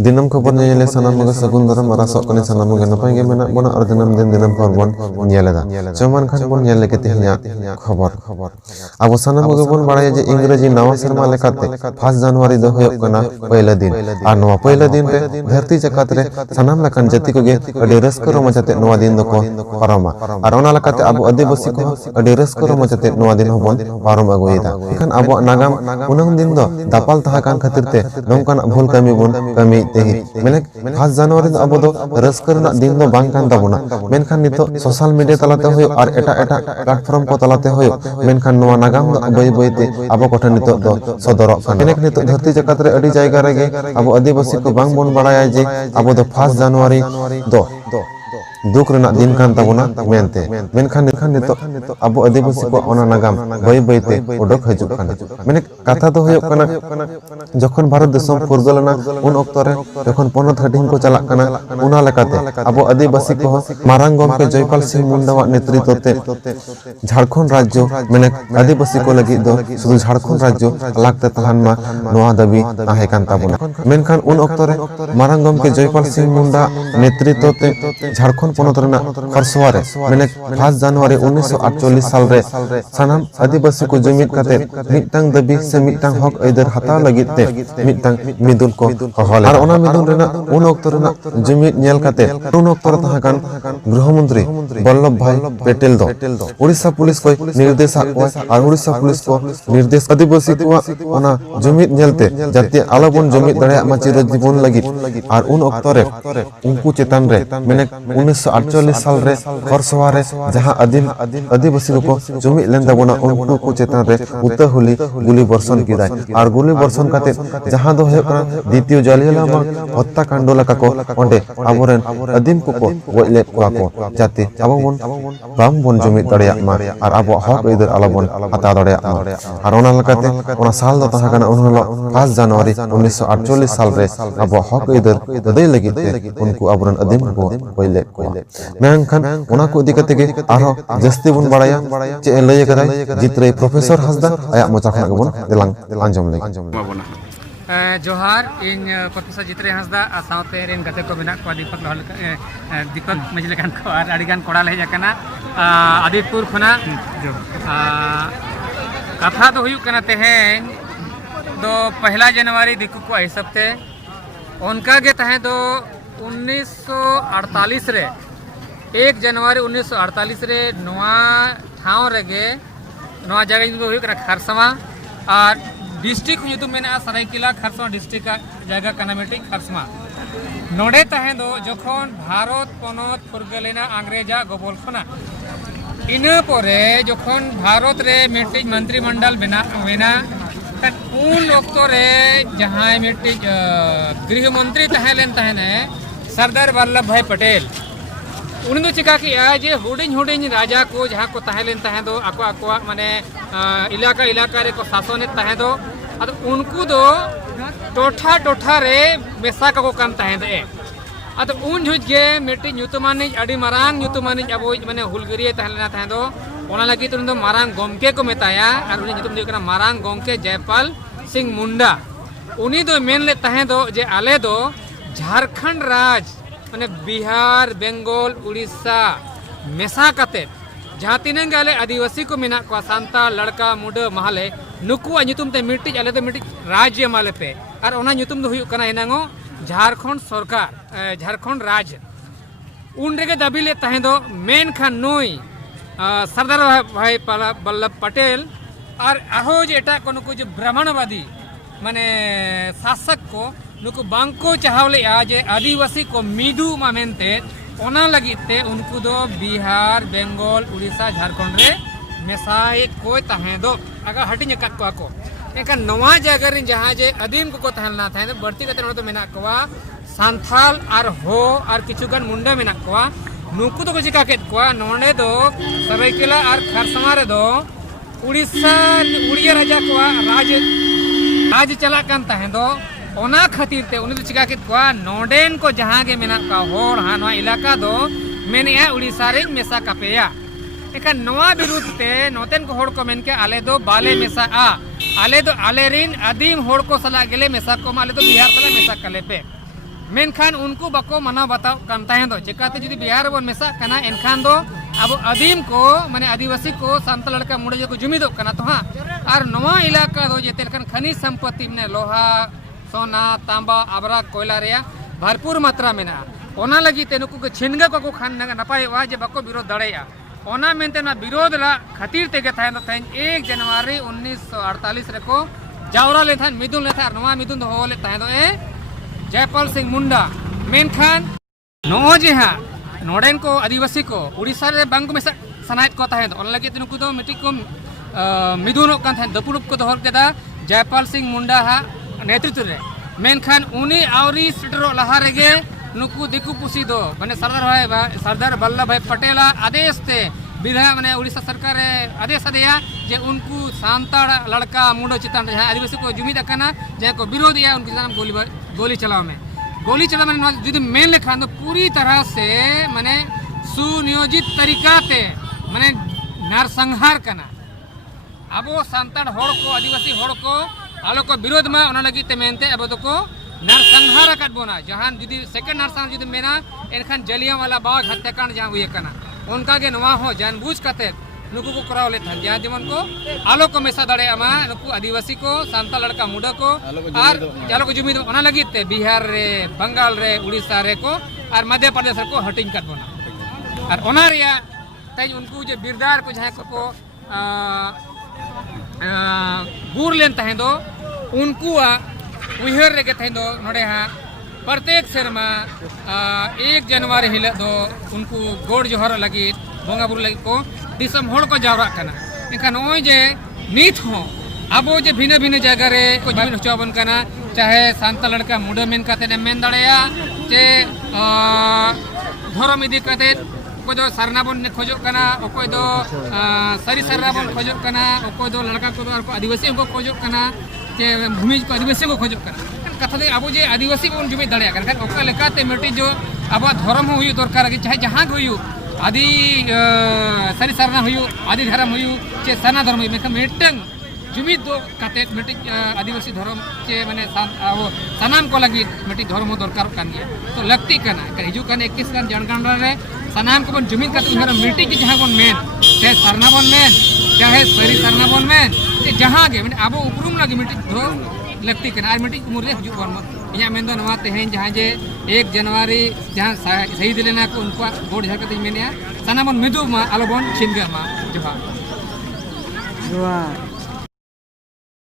दिनम खबर नेले सनाम गे सगुन दरम आरासक कने सनाम गे नपाय गे मेना बना और दिनम दिन दिनम खबर बन नेलेदा चमान खान बन नेले के तेहया खबर अब सनाम गे बन बाड़ाय जे इंग्रेजी नवा शर्मा लेकाते 1 जनवरी दो होय कना पहला दिन और नवा पहला दिन रे धरती जकात रे सनाम लखन जति को गे अडे रस्को रमजाते नवा दिन दो को पारमा और ओना लकाते अब आदिवासी को अडे रस्को रमजाते नवा दिन होबन पारम अगुयदा एखन अब नागाम उनम दिन दो दापाल तहा कान खातिरते नोंकान भूल कमी बन कमी मैंने 1 जनवरी अब रस्कर दिन दो बांग कान ताबोना मेनखान नितो सोशल मीडिया तलाते होय और एटा एटा प्लेटफॉर्म को तलाते होय मेनखान नवा नागाम दो बय बयते अब कोठा नितो दो सदरक कान मेने नितो धरती जगत रे अडी जायगा रेगे अब आदिवासी को बांग बन बड़ाया जे अब दो 1 जनवरी दो दुख रना दिन कान ताबोना मेनते मेनखान नितो अब आदिवासी को ओना नागाम बय बयते ओडक हजुक कान मेने कथा तो होय कना जखन भारत देशम फुरगलना उन अक्तो रे जखन पनत हाटिंग को चलाक कना उना लेकाते अब आदिवासी को मारांग गमके जयपाल सिंह मुंडावा नेतृत्व ते झारखंड राज्य मेने आदिवासी को लगी दो सुदु झारखंड राज्य लागते तहानमा नोआ दाबी आहे कान ताबोना मेनखान उन अक्तो रे मारांग गमके जयपाल सिंह मुंडा नेतृत्व ते झारखंड पनत रना खरसवारे मेने 1 जनवरी 1948 साल रे सनाम आदिवासी को जुमिद काते मिटतांग दाबी से मिटतांग हक ऐदर हता लगिते मिटतांग मिदुन को हहल और ओना मिदुन रेना उन अक्तो रेना जुमिद नेल काते उन अक्तो रे तहाकान गृह मंत्री बल्लभ भाई पटेल दो उड़ीसा पुलिस को निर्देशक और उड़ीसा पुलिस को निर्देश आदिवासी को ओना जुमिद नेलते जाते आलोबन जुमिद दड़े माचिर जीवन लगी और उन अक्तो रे उनको चेतन रे मेने 1948 साल रे खरसवारे जहां आदिवासी को जुमिद लेन ताबोना उनको को चेतन रे उतहुली गुली बर्षण किदाय और गुली बर्षण काते जहां दो है द्वितीय जालियानवाला हत्याकांड लका को ओंडे आबोरेन आदिम को गयले को जाते आबोबन बाम बन जुमिद दड़िया मा और आबो हक इदर आलोबन हता दड़िया मा और ओना लकाते ओना साल दो तहाकाना उनहलो 1 जनवरी 1948 साल रे आबो हक इदर ददै लगिते उनको आबोरेन आदिम को गयले को मेनखान ओना को दिकते के आरो जस्ती बन बड़ाया चे लय कदाय जित्रे प्रोफेसर हसदा आया मोचा खना गबन देलांग आंजम ले जोहार इन प्रोफेसर जित्रे हसदा साउते रेन गते को मेना को दीपक मजलेकान को और अडिगान कोड़ा ले जाकना आदिपुर खना कथा तो हुयु कना तेहेन दो 1 जनवरी दिकु को हिसाब ते उनका गे तहे दो 1948 रे 1 जनवरी 1948 रे नवा ठाव रेगे नवा जगह जो हुयु कना खरसवा और डिस्ट्रिक्ट ᱧᱩᱛᱩᱢ ᱢᱮᱱᱟᱜᱼᱟ ᱥᱟᱨᱟᱭᱠᱮᱞᱟ ᱠᱷᱟᱨᱥᱚᱣᱟ ᱰᱤᱥᱴᱨᱤक्ट ᱡᱟᱭᱜᱟ ᱠᱟᱱᱟ ᱢᱤᱫᱴᱤᱡ ᱠᱷᱟᱨᱥᱚᱣᱟ ᱱᱚᱰᱮ ᱛᱟᱦᱮᱸ ᱫᱚ ᱡᱚᱠᱷᱚᱱ ᱵᱷᱟᱨᱚᱛ ᱯᱚᱱᱚᱛ ᱯᱷᱩᱨᱜᱟᱹᱞᱮᱱᱟ ᱤᱝᱨᱮᱡᱟᱜ ᱜᱚᱵᱚᱞ ᱠᱷᱚᱱᱟᱜ ᱤᱱᱟᱹ ᱯᱚᱨᱮ ᱡᱚᱠᱷᱚᱱ ᱵᱷᱟᱨᱚᱛ ᱨᱮ ᱢᱤᱫᱴᱤᱡ ᱢᱚᱱᱛᱨᱤ ᱢᱚଣ୍ଡᱚᱞ ᱵᱮᱱᱟᱣᱮᱱᱟ उन अक्तो रे जहाँ मिट्टी गृह मंत्री तहे लेन तहने सरदार वल्लभ भाई पटेल उन दो चिका कि जे हुडिंग हुडिंग राजा को जहाँ को तहे लेन तहे दो आको आको माने इलाका इलाका रे को शासन तहे दो अद उनको दो टोठा टोठा रे मेसा को कान तहे दे अद उन जुज गे मिट्टी ᱧᱩᱛᱩᱢᱟᱱᱤ अडी मारांग ᱧᱩᱛᱩᱢᱟᱱᱤ अब माने हुलगरिया तहे लेना तहे दो ओना लगी तो उन मारांग गोमके को मेताया और उनी ᱧᱩᱛᱩᱢ दो कना मारांग गोमके जयपाल सिंह मुंडा उनी दो मेन ले तहे दो जे आले दो झारखंड राज माने बिहार बेंगल उड़ीसा मेसा काते जहाँ तीन आले आदिवासी को मेना को सांता लड़का मुंडा महले नुकुआ ᱧᱩᱛᱩᱢ ते मिट्टी आले तो मिट्टी राज्य माले पे और ओना ᱧᱩᱛᱩᱢ दो हुयु कना हिनांगो झारखंड सरकार झारखंड राज्य उन रेगे दाबी ले तहे दो मेन खान नुई सरदार भाई वल्लभ पटेल और आहो जे एटा को नुकु जो ब्राह्मणवादी माने शासक को नुकु बांको चाहवले जे आदिवासी को मिदु मा मेनते ओना लगिते उनको दो बिहार बेंगल उड़ीसा झारखंड रे मेसाई को तहे दो अगर हटिंग कत को एका नवा जगह रे जहां जे आदिम को तहलना था बढ़ती कते तो मेना कोवा सांथाल और हो और किछुगान मुंडा मेना कोवा नुकु तो चिका केत कोवा नोंडे दो सरायकेला और खरसवा रे दो उड़ीसा उड़िया राजा कोवा राज चला कान तहे दो ओना खातिर ते उनी चिका केत कोवा नोंडेन को जहां गे मेना का होड़ हानवा इलाका दो मेने उड़ीसा रे मेसा कापेया एका नवा विरुद्ध ते नोतेन को होड़ को मेन के आले दो बाले मेसा आले दो आले रिन आदिम होड़ को सला गेले मेसा को आले दो बिहार सला मेसा कले पे मेनखान उनको बाको मना बताओ कान ताहें दो चिकाते जुदी बिहार बन मेसा कना एनखान दो अब आदिम को माने आदिवासी को सांतल लड़का मुड़े जो को जुमिदो कना तो हाँ और नवा इलाका दो जेते लखन खनिज संपत्ति में लोहा सोना तांबा आबरा कोयला रेया भरपूर मात्रा में ना ओना लगी तेनुकु के छिनगा को खान नपाय वा जे बाको विरोध दड़ेया ओना मेनते ना विरोध ला खातिर तेगे थायन तो 1 जनवरी 1948 रे को जावरा ले थान मिदुन ले था नवा मिदुन दो हो ले थायन दो ए जयपाल सिंह मुंडा मेनखान नो जे हा नोडेन को आदिवासी को उड़ीसा रे बांग में सनायत को थायन ओना लगी तेनुकु दो मिट्टी को मिदुन कान थायन दपुड़ुप को दोहर केदा जयपाल सिंह मुंडा हा नेतृत्व रे मेनखान उनी आवरी सिटरो लहा रेगे नुकु दिकु पुसी दो माने सरदार वल्लभ भाई पटेल आदेश ते विधा माने उड़ीसा सरकार आदेश दिया जे उनको सांताड़ लड़का मुंडो चितान जहाँ आदिवासी को जुमिद अकाना जहाँ को विरोध या उनके नाम गोली चलाओ में माने जुदी मेन लेखा तो पूरी तरह से माने सुनियोजित तरीका ते माने नरसंहार करना अब सांताड़ होड़ को आदिवासी होड़ को आलो को विरोध में उन्होंने लगी ते मेनते अब तो को नरसंहार काट बोना जहाँ जुदी सेकंड नरसंहार जुदी मेना एनखान जलियांवाला बाग हत्याकांड जहाँ हुई कना उनका के नवा हो जानबूझ कते नुकु को कराव लेथान जहाँ जेमन को आलो को मेसा दड़े अमा नुकु आदिवासी को सांताल लड़का मुंडा को और आलो को जुमिद ओना लगी ते बिहार रे बंगाल रे उड़ीसा रे को और मध्य प्रदेश रे को हटिंग काट बोना और ओना रिया तई उनको जे बिरदार को जहाँ को गुर लेन तहें दो उनको उहर रेगे तहें दो नोडे हाँ प्रत्येक शर्मा 1 जनवरी हिल दो उनको गोड़ जोहर लगी बोंगा बुरु लगी को दिसम होड़ को जावरा कना इनका नोय जे नीत हो अब जे भिन्न भिन्न जगह रे को जुमिद होचोबन कना चाहे सांताल लड़का मुंडा मेन काते मेन दड़ेया जे धर्म इदी काते को दो सरना बन खोजो कना ओको दो सरी सरना बन खोजो कना ओको दो लड़का को दो आदिवासी को खोजो कना जे भूमि को आदिवासी को खोजो कना कथा दे अब जे आदिवासी बन जुमिद दड़ेया कन ओका लेकाते मिट्टी जो अब धर्म हुई दरकार चाहे जहाँ हुई आदि सरी सरना हुई आदि धर्म हुई चे सना धर्म हुई मेटंग जुमिद दो काते मिट्टी आदिवासी धर्म चे माने सनाम को लगी मिट्टी धर्म दरकार कान गया तो लगती कना हिजू कन 21 गान जनगणना रे सनाम को बन जुमिद काते हर मिट्टी की जहाँ बन मेन चाहे सरना बन मेन चाहे सरी सरना बन मेन चे जहाँ गे माने अब उपरुम लगी मिट्टी धो लगती कना और मिट्टी उमर रे हिजू बन इया मेन दो नवा तेहें जहाँ जे 1 जनवरी जहाँ शहीद लेना को उनको गोड़ झर कते मेनिया सनाम बन मिदु मा आलो बन छिनगा मा जोहार